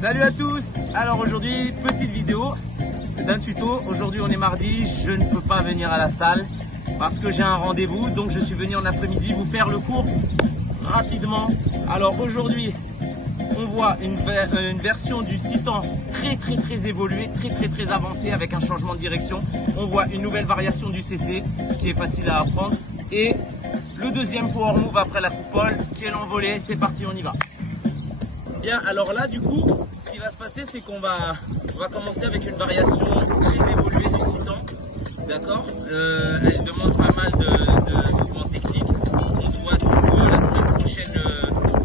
Salut à tous. Alors aujourd'hui, petite vidéo d'un tuto. Aujourd'hui on est mardi, je ne peux pas venir à la salle parce que j'ai un rendez-vous. Donc je suis venu en après-midi vous faire le cours rapidement. Alors aujourd'hui, on voit une version du Citan très évoluée, très avancée avec un changement de direction. On voit une nouvelle variation du CC qui est facile à apprendre. Et le deuxième power move après la coupole qui est l'envolée. C'est parti, on y va. Bien, alors là du coup, ce qui va se passer, c'est qu'on va commencer avec une variation très évoluée du Citan. D'accord, elle demande pas mal de mouvements techniques. On se voit du coup la semaine prochaine,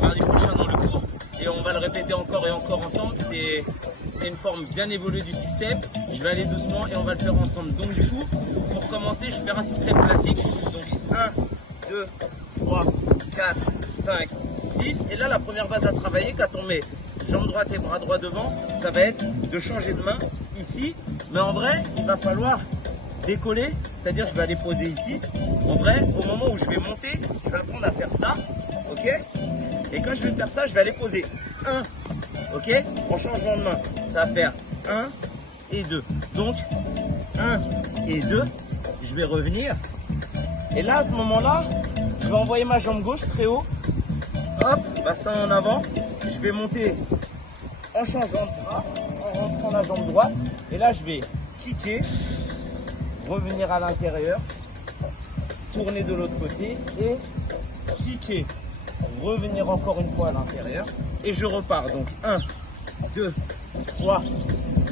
mardi prochain dans le cours. Et on va le répéter encore et encore ensemble. C'est une forme bien évoluée du six step. Je vais aller doucement et on va le faire ensemble. Donc du coup, pour commencer, je vais faire un six step classique. Donc 1, 2, 3, 4, 5, 6. Et là, la première base à travailler, quand on met jambe droite et bras droit devant, ça va être de changer de main ici. Mais en vrai, il va falloir décoller, c'est-à-dire je vais aller poser ici. En vrai, au moment où je vais monter, je vais apprendre à faire ça, ok? Et quand je vais faire ça, je vais aller poser 1, ok? En changement de main, ça va faire 1 et 2. Donc 1 et 2, je vais revenir. Et là, à ce moment-là, je vais envoyer ma jambe gauche très haut. Hop, bassin en avant. Je vais monter en changeant de bras, en rentrant la jambe droite. Et là, je vais kicker, revenir à l'intérieur, tourner de l'autre côté et kicker, revenir encore une fois à l'intérieur. Et je repars. Donc 1, 2, 3,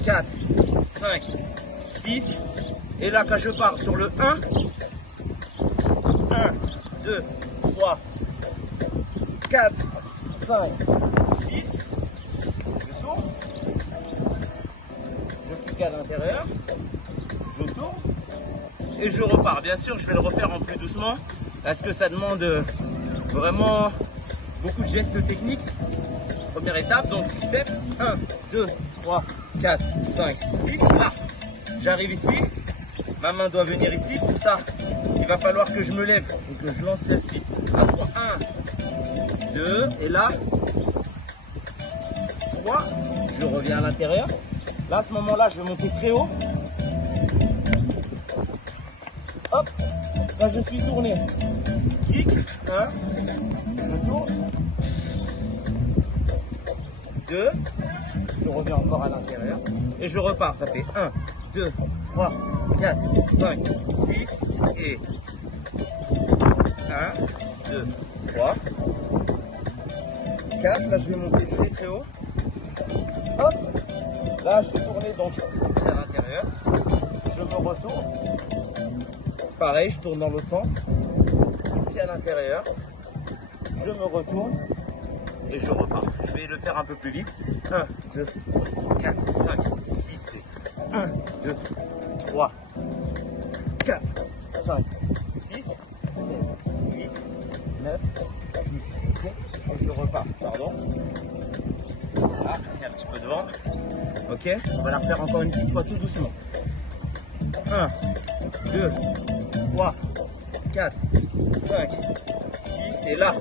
4, 5, 6. Et là, quand je pars sur le 1, 1, 2, 3, 4, 5, 6. Je tourne. Je clique à l'intérieur. Je tourne. Et je repars. Bien sûr, je vais le refaire en plus doucement parce que ça demande vraiment beaucoup de gestes techniques. Première étape, donc 6 steps. 1, 2, 3, 4, 5, 6. Là, j'arrive ici. Ma main doit venir ici. Pour ça, il va falloir que je me lève et que je lance celle-ci. 1, 3, 1, 2. Et là, 3. Je reviens à l'intérieur. Là, à ce moment-là, je vais monter très haut. Hop. Là, je suis tourné. Kick. 1. Je tourne. 2. Je reviens encore à l'intérieur. Et je repars. Ça fait 1, 2, 3, 4, 5, 6 et 1, 2, 3, 4. Là, je vais monter très haut. Hop. Là, je suis tourné donc à l'intérieur. Je me retourne. Pareil, je tourne dans l'autre sens. Pied à l'intérieur. Je me retourne. Et je repars. Je vais le faire un peu plus vite. 1, 2, 4, 5, 6 et 1, 2, 3, 4, 5, 6, 7, 8, 9, 10. Okay. Et je repars. Pardon. Ah, il y a un petit peu de vent. Ok, on va la refaire encore une petite fois tout doucement. 1, 2, 3, 4, 5, 6. Et là,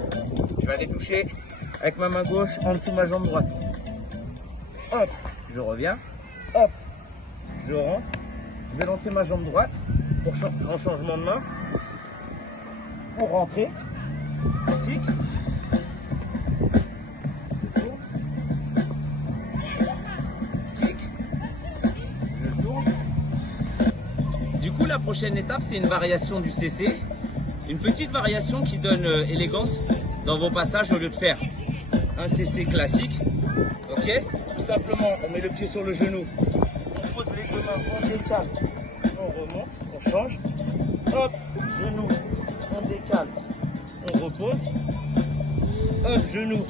je vais aller toucher avec ma main gauche en dessous de ma jambe droite. Hop, je reviens. Hop, je rentre. Je vais lancer ma jambe droite en changement de main. Pour rentrer. Kick. Kick. Je tourne. Du coup, la prochaine étape, c'est une variation du CC. Une petite variation qui donne élégance dans vos passages au lieu de faire un CC classique. Ok, tout simplement, on met le pied sur le genou, on pose les deux mains, on décale, on remonte, on change. Hop, genou, on décale, on repose. Hop, genou,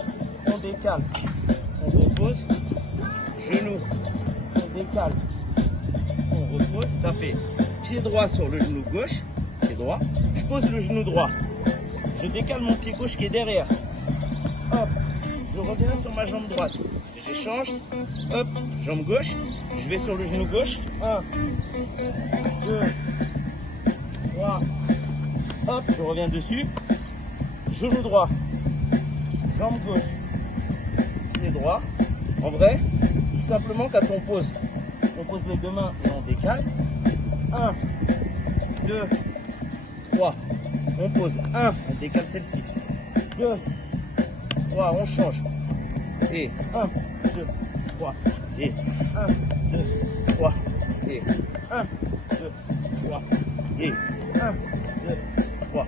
on décale, on repose. Genou, on décale, on repose. Ça fait pied droit sur le genou gauche, pied droit. Je pose le genou droit, je décale mon pied gauche qui est derrière. Hop, je reviens sur ma jambe droite. J'échange. Hop, jambe gauche. Je vais sur le genou gauche. 1, 2, 3. Hop, je reviens dessus. Genou droit. Jambe gauche. Pied droit. En vrai, tout simplement quand on pose les deux mains et on décale. 1, 2, 3. On pose 1, on décale celle-ci. 2, 3, on change. Et 1, 2, 3. Et 1, 2, 3. Et 1, 2, 3. Et 1, 2, 3.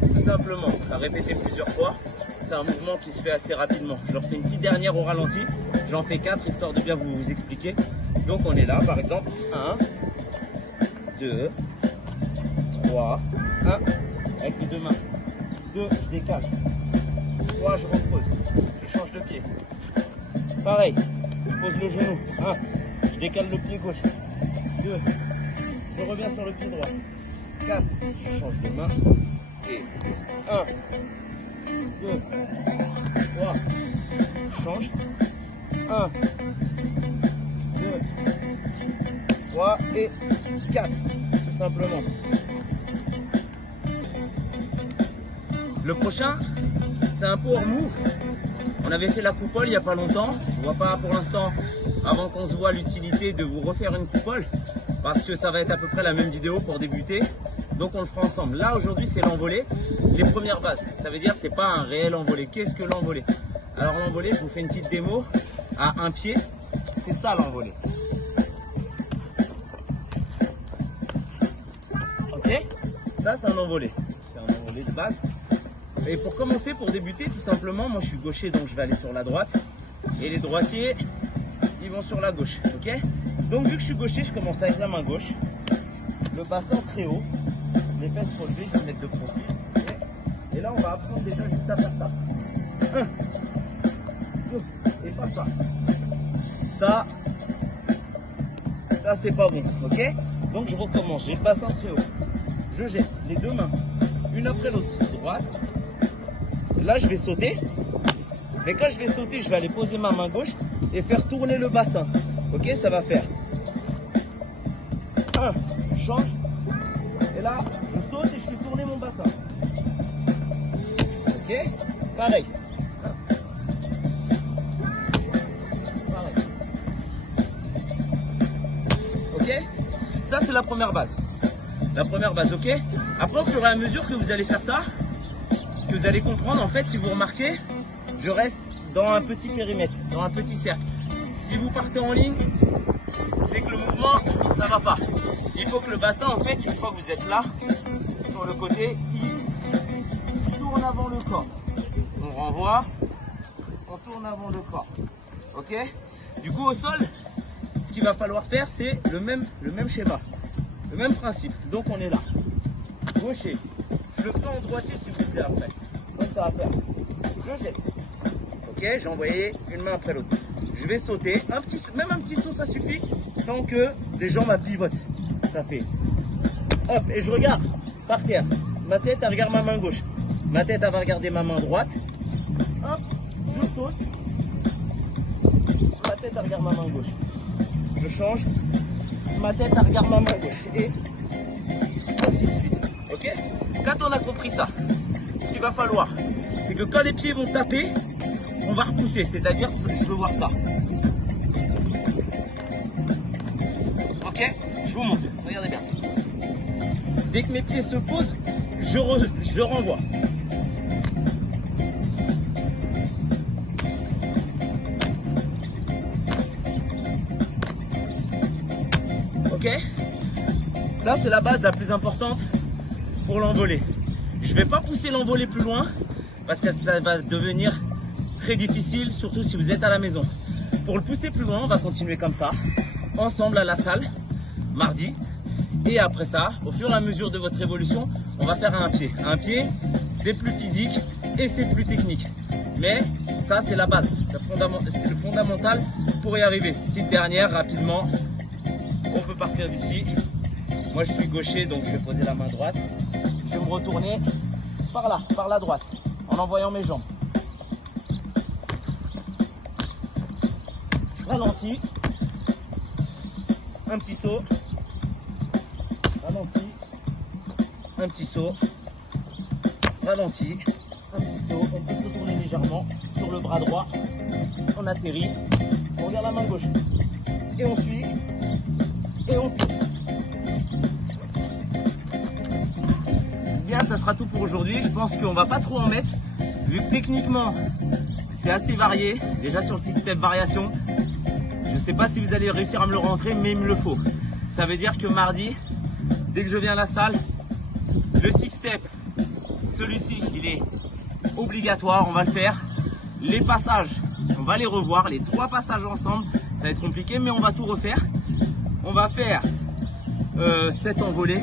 Tout simplement, à répéter plusieurs fois. C'est un mouvement qui se fait assez rapidement. Je leur fais une petite dernière au ralenti. J'en fais 4 histoire de bien vous expliquer. Donc on est là, par exemple. 1, 2, 3, 1. Avec les deux mains. 2, je décale. 3, je repose. Je change de pied. Pareil, je pose le genou. 1, je décale le pied gauche. 2, je reviens sur le pied droit. 4, je change de main. Et 1, 2, 3, je change. 1, 2, 3 et 4, tout simplement. Le prochain, c'est un power move. On avait fait la coupole il n'y a pas longtemps. Je ne vois pas pour l'instant, avant qu'on se voit, l'utilité de vous refaire une coupole, parce que ça va être à peu près la même vidéo pour débuter. Donc on le fera ensemble. Là aujourd'hui c'est l'envolée, les premières bases. Ça veut dire c'est pas un réel envolé. Qu'est-ce que l'envolée? Alors l'envolée, je vous fais une petite démo à un pied. C'est ça l'envolée. Ok? Ça c'est un envolé. C'est un envolé de base. Et pour commencer, pour débuter, tout simplement, moi je suis gaucher donc je vais aller sur la droite. Et les droitiers, ils vont sur la gauche. Ok? Donc vu que je suis gaucher, je commence avec la main gauche. Le bassin très haut. Les fesses relevées, je vais mettre de profil. Okay. Et là, on va apprendre déjà juste à faire ça. 1, 2, et pas ça. Ça c'est pas bon. Ok? Donc je recommence. J'ai le bassin très haut. Je jette les deux mains, une après l'autre, droite. Là, je vais sauter. Mais quand je vais sauter, je vais aller poser ma main gauche et faire tourner le bassin. Ok? Ça va faire 1, je change. Et là, je saute et je fais tourner mon bassin. Ok? Pareil. Pareil. Ok? Ça, c'est la première base. La première base, ok? Après, au fur et à mesure que vous allez faire ça, que vous allez comprendre, en fait, si vous remarquez, je reste dans un petit périmètre, dans un petit cercle. Si vous partez en ligne, c'est que le mouvement, ça va pas. Il faut que le bassin, en fait, une fois que vous êtes là, sur le côté, il tourne avant le corps. On renvoie, on tourne avant le corps. Ok? Du coup, au sol, ce qu'il va falloir faire, c'est le même schéma, le même principe. Donc, on est là. Gaucher. Je le ferai en droitier, s'il vous plaît, après. Donc, ça va faire. Je jette. Ok? J'ai envoyé une main après l'autre. Je vais sauter. Même un petit saut, ça suffit. Tant que les jambes pivotent. Ça fait hop, et je regarde par terre. Ma tête, elle regarde ma main gauche. Ma tête, elle va regarder ma main droite. Hop, je saute. Ma tête, elle regarde ma main gauche. Je change. Ma tête, elle regarde ma main gauche. Et ainsi de suite. Ok? Quand on a compris ça, ce qu'il va falloir, c'est que quand les pieds vont taper, on va repousser. C'est-à-dire, je veux voir ça. Ok? Je vous montre. Regardez bien. Dès que mes pieds se posent, je renvoie. Ok? Ça, c'est la base la plus importante pour l'envolée. Je ne vais pas pousser l'envolée plus loin parce que ça va devenir très difficile, surtout si vous êtes à la maison. Pour le pousser plus loin, on va continuer comme ça, ensemble à la salle, mardi. Et après ça, au fur et à mesure de votre évolution, on va faire un pied. Un pied, c'est plus physique et c'est plus technique. Mais ça, c'est la base. C'est le fondamental pour y arriver. Petite dernière, rapidement. On peut partir d'ici. Moi, je suis gaucher, donc je vais poser la main droite. Je vais me retourner par là, par la droite, en envoyant mes jambes. Ralenti. Un petit saut. Ralenti. Un petit saut. Ralenti. Un petit saut. On peut se tourner légèrement sur le bras droit. On atterrit, on regarde la main gauche, et on suit, et on pousse. Bien, ça sera tout pour aujourd'hui. Je pense qu'on va pas trop en mettre, vu que techniquement, c'est assez varié. Déjà sur le six step variation, je ne sais pas si vous allez réussir à me le rentrer, mais il me le faut. Ça veut dire que mardi, dès que je viens à la salle, le six step, celui-ci, il est obligatoire, on va le faire. Les passages, on va les revoir, les 3 passages ensemble, ça va être compliqué, mais on va tout refaire. On va faire cette envolée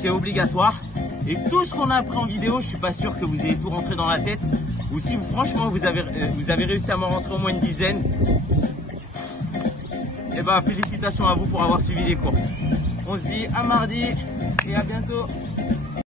qui est obligatoire. Et tout ce qu'on a appris en vidéo, je suis pas sûr que vous ayez tout rentré dans la tête. Ou si franchement vous avez réussi à m'en rentrer au moins une dizaine, et ben félicitations à vous pour avoir suivi les cours. On se dit à mardi et à bientôt.